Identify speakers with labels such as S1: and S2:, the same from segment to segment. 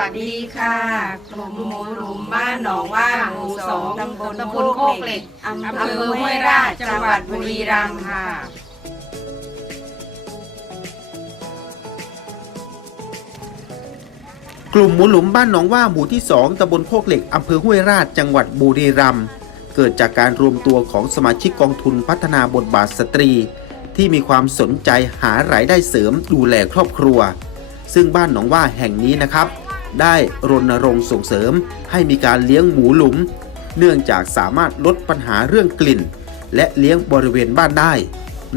S1: วัสดีค่ะ กลุ่มหมูหลุมบ้านหนองว่าหมู่สองตำบล
S2: ตำบลโคกเหล็ก
S1: อำเภอห้ว
S2: ย
S1: ราชจังหวัดบุรี
S2: รั
S1: ม
S2: ย์
S1: ค่ะ
S2: ค่ะ
S3: กลุ่มหมูหลุมบ้านหนองว่าหมู่ที่ 2ตำบลโคกเหล็กอำเภอห้วยราชจังหวัดบุรีรัมย์เกิดจากการรวมตัวของสมาชิกกองทุนพัฒนาบทบาทสตรี ที่มีความสนใจหารายได้เสริมดูแลครอบครัว ซึ่งบ้านหนองว่าแห่งนี้นะครับ ได้รณรงค์ส่งเสริม ให้มีการเลี้ยงหมูหลุม เนื่องจากสามารถลดปัญหาเรื่องกลิ่น และเลี้ยงบริเวณบ้านได้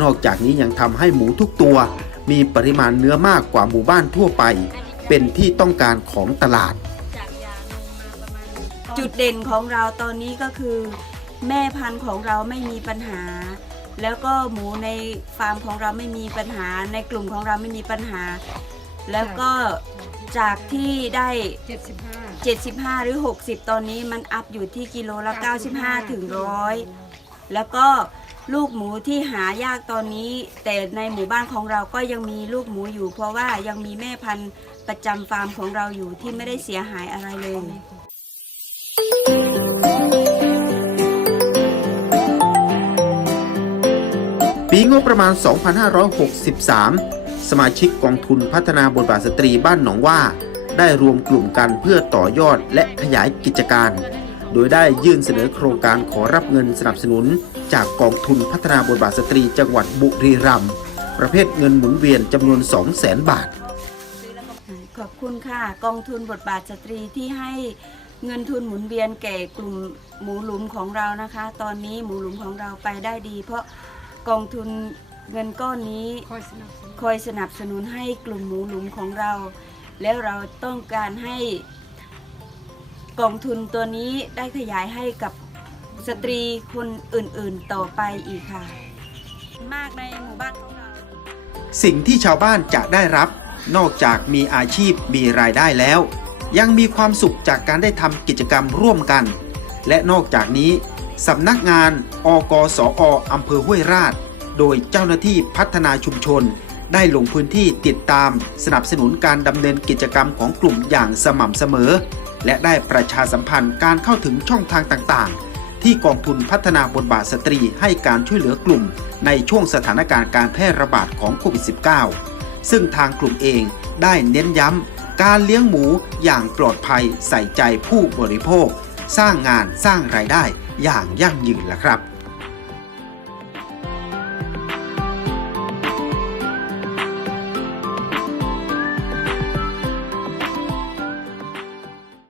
S3: นอกจากนี้ยังทำให้หมูทุกตัว มีปริมาณเนื้อมากกว่าหมู่บ้านทั่วไป เป็นที่ต้องการของตลาด
S1: จุดเด่นของเราตอนนี้ก็คือ แม่พันธุ์ของเราไม่มีปัญหาแล้วก็หมูในฟาร์มของเราไม่มีปัญหา ในกลุ่มของเราไม่มีปัญหา แล้วก็ จากที่ได้75 หรือ 60 ตอนนี้มันอัพอยู่ที่กิโลละ 95 ถึง100แล้วก็ลูกหมูที่หายากตอนนี้ แต่ในหมู่บ้านของเราก็ยังมีลูกหมูอยู่ เพราะว่ายังมีแม่พันธุ์ประจำฟาร์มของเราอยู่ที่ไม่ได้เสียหายอะไรเลย
S3: ปีงบประมาณ 2563 สมาชิกกองทุนพัฒนาบทบาทสตรีบ้านหนองว่า ได้รวมกลุ่มกันเพื่อต่อยอดและขยายกิจการ โดยได้ยื่นเสนอโครงการขอรับเงินสนับสนุน จากกองทุนพัฒนาบทบาทสตรีจังหวัดบุรีรัมย์ประเภทเงินหมุนเวียนจำนวน 200,000บาท
S1: ขอบคุณค่ะ กองทุนบทบาทสตรีที่ให้เงินทุนหมุนเวียนแก่กลุ่มหมูหลุมของเรานะคะ ตอนนี้หมูหลุมของเราไปได้ดี เพราะกองทุน เงินก้อนนี้
S2: คอยสนับสนุน
S1: คอยสนับสนุนให้กลุ่มหมูหลุมของเรา แล้วเราต้องการให้กองทุนตัวนี้ได้ขยายให้กับสตรีคนอื่นๆต่อไปอีกค่ะ มากในหมู่บ้านของเรา
S3: สิ่งที่ชาวบ้านจะได้รับ นอกจากมีอาชีพมีรายได้แล้ว ยังมีความสุขจากการได้ทำกิจกรรมร่วมกัน และนอกจากนี้สำนักงานอกสออำเภอห้วยราช โดยเจ้าหน้าที่พัฒนาชุมชน ได้ลงพื้นที่ติดตามสนับสนุนการดำเนินกิจกรรมของกลุ่มอย่างสม่ำเสมอ และได้ประชาสัมพันธ์การเข้าถึงช่องทางต่างๆ ที่กองทุนพัฒนาบทบาทสตรีให้การช่วยเหลือกลุ่ม ในช่วงสถานการณ์การแพร่ระบาดของโควิด -19 ซึ่งทางกลุ่มเองได้เน้นย้ำการเลี้ยงหมูอย่างปลอดภัยใส่ใจผู้บริโภค สร้างงานสร้างรายได้อย่างยั่งยืนล่ะครับ